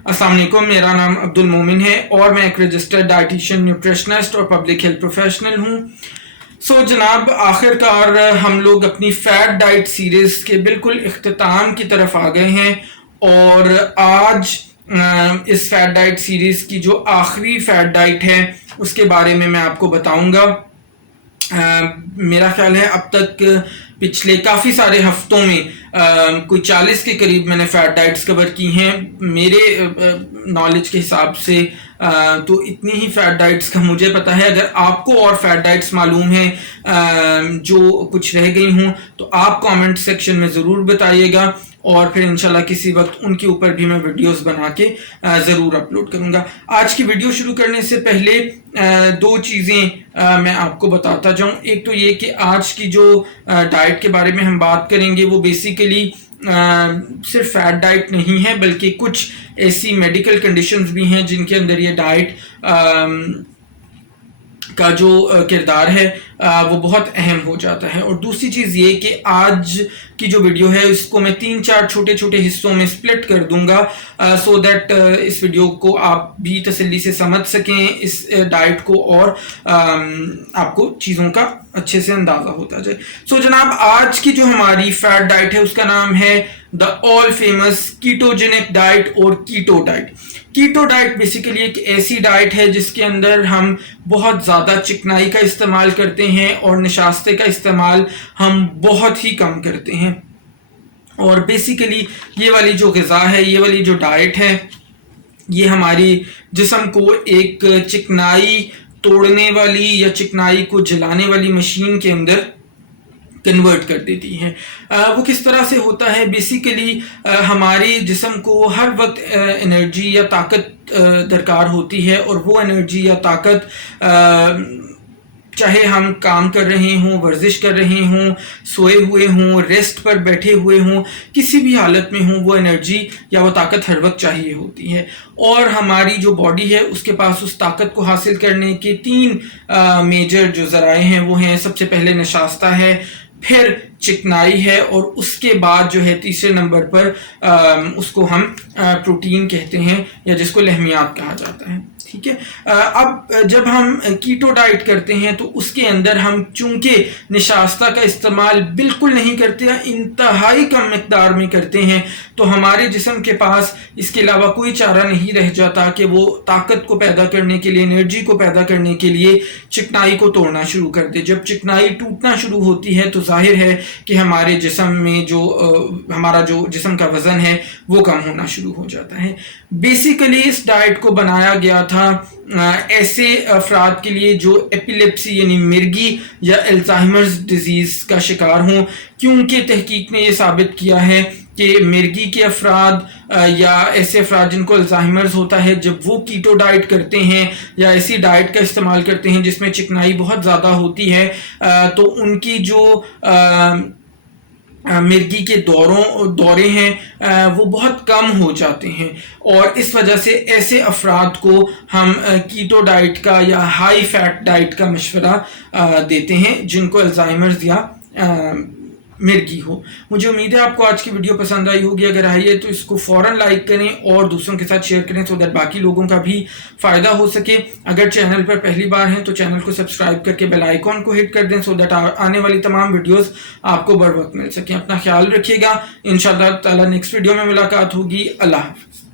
अस्सलाम वालेकुम, मेरा नाम अब्दुल मोमिन है और मैं एक रजिस्टर्ड डाइटिशियन, न्यूट्रिशनिस्ट और पब्लिक हेल्थ प्रोफेशनल हूँ। जनाब, आखिरकार हम लोग अपनी फ़ैट डाइट सीरीज़ के बिल्कुल इख्तिताम की तरफ आ गए हैं और आज इस फ़ैट डाइट सीरीज़ की जो आखिरी फ़ैट डाइट है उसके बारे में मैं आपको बताऊँगा। मेरा ख्याल है अब तक पिछले काफ़ी सारे हफ्तों में कोई 40 के करीब मैंने फ़ैट डाइट्स कवर की हैं मेरे नॉलेज के हिसाब से। तो इतनी ही फ़ैट डाइट्स का मुझे पता है। अगर आपको और फ़ैट डाइट्स मालूम हैं जो कुछ रह गई हों तो आप कमेंट सेक्शन में ज़रूर बताइएगा और फिर इंशाल्लाह किसी वक्त उनके ऊपर भी मैं वीडियोस बना के ज़रूर अपलोड करूँगा। आज की वीडियो शुरू करने से पहले दो चीज़ें मैं आपको बताता जाऊँ। एक तो ये कि आज की जो डाइट के बारे में हम बात करेंगे वो बेसिकली सिर्फ फैट डाइट नहीं है, बल्कि कुछ ऐसी मेडिकल कंडीशंस भी हैं जिनके अंदर ये डाइट का जो किरदार है वो बहुत अहम हो जाता है। और दूसरी चीज़ ये कि आज की जो वीडियो है इसको मैं 3-4 छोटे छोटे हिस्सों में स्प्लिट कर दूंगा सो दैट इस वीडियो को आप भी तसल्ली से समझ सकें इस डाइट को और आपको चीज़ों का अच्छे से अंदाज़ा होता जाए। जनाब, आज की जो हमारी फैट डाइट है उसका नाम है the all famous ketogenic diet और keto diet. Keto diet basically एक ऐसी डाइट है जिसके अंदर हम बहुत ज़्यादा चिकनाई का इस्तेमाल करते हैं और नशास्ते का इस्तेमाल हम बहुत ही कम करते हैं। और बेसिकली ये वाली जो ग़िज़ा है, ये वाली जो डाइट है, ये हमारी जिस्म को एक चिकनाई तोड़ने वाली या चिकनाई को जलाने वाली मशीन के अंदर कन्वर्ट कर देती है। वो किस तरह से होता है? बेसिकली हमारे जिस्म को हर वक्त एनर्जी या ताकत दरकार होती है और वो एनर्जी या ताकत चाहे हम काम कर रहे हों, वर्जिश कर रहे हों, सोए हुए हों, रेस्ट पर बैठे हुए हों, किसी भी हालत में हों, वो एनर्जी या वो ताकत हर वक्त चाहिए होती है। और हमारी जो बॉडी है उसके पास उस ताकत को हासिल करने के 3 मेजर जो ज़राए हैं वो हैं, सबसे पहले नशास्ता है, फिर चिकनाई है और उसके बाद जो है तीसरे नंबर पर उसको हम प्रोटीन कहते हैं या जिसको लहमियात कहा जाता है। ठीक है। अब जब हम कीटो डाइट करते हैं तो उसके अंदर हम चूंकि निशास्ता का इस्तेमाल बिल्कुल नहीं करते हैं, इंतहाई कम मिकदार में करते हैं, तो हमारे जिस्म के पास इसके अलावा कोई चारा नहीं रह जाता कि वो ताकत को पैदा करने के लिए, एनर्जी को पैदा करने के लिए चिकनाई को तोड़ना शुरू कर दे। जब चिकनाई टूटना शुरू होती है तो जाहिर है कि हमारे जिस्म में जो हमारा जो जिस्म का वज़न है वो कम होना शुरू हो जाता है। बेसिकली इस डाइट को बनाया गया था ऐसे अफराद के लिए जो एपिलेप्सी यानी मिर्गी या अल्जाइमर्स डिजीज़ का शिकार हों, क्योंकि तहकीक ने यह साबित किया है कि मिर्गी के अफराद या ऐसे अफराद जिनको अल्जाइमर्स होता है, जब वो कीटो डाइट करते हैं या ऐसी डाइट का इस्तेमाल करते हैं जिसमें चिकनाई बहुत ज़्यादा होती है, तो उनकी जो मिर्गी के दौरे हैं वो बहुत कम हो जाते हैं। और इस वजह से ऐसे अफराद को हम कीटो डाइट का या हाई फैट डाइट का मशवरा देते हैं जिनको अल्जाइमर्स या मिर्गी हो। मुझे उम्मीद है आपको आज की वीडियो पसंद आई होगी। अगर आई है तो इसको फ़ौरन लाइक करें और दूसरों के साथ शेयर करें सो दैट बाकी लोगों का भी फ़ायदा हो सके। अगर चैनल पर पहली बार हैं तो चैनल को सब्सक्राइब करके बेल आइकॉन को हिट कर दें सो दैट आने वाली तमाम वीडियोस आपको बर वक्त मिल सकें। अपना ख्याल रखिएगा। इंशाअल्लाह ताला नेक्स्ट वीडियो में मुलाकात होगी। अल्लाह हाफ़िज़।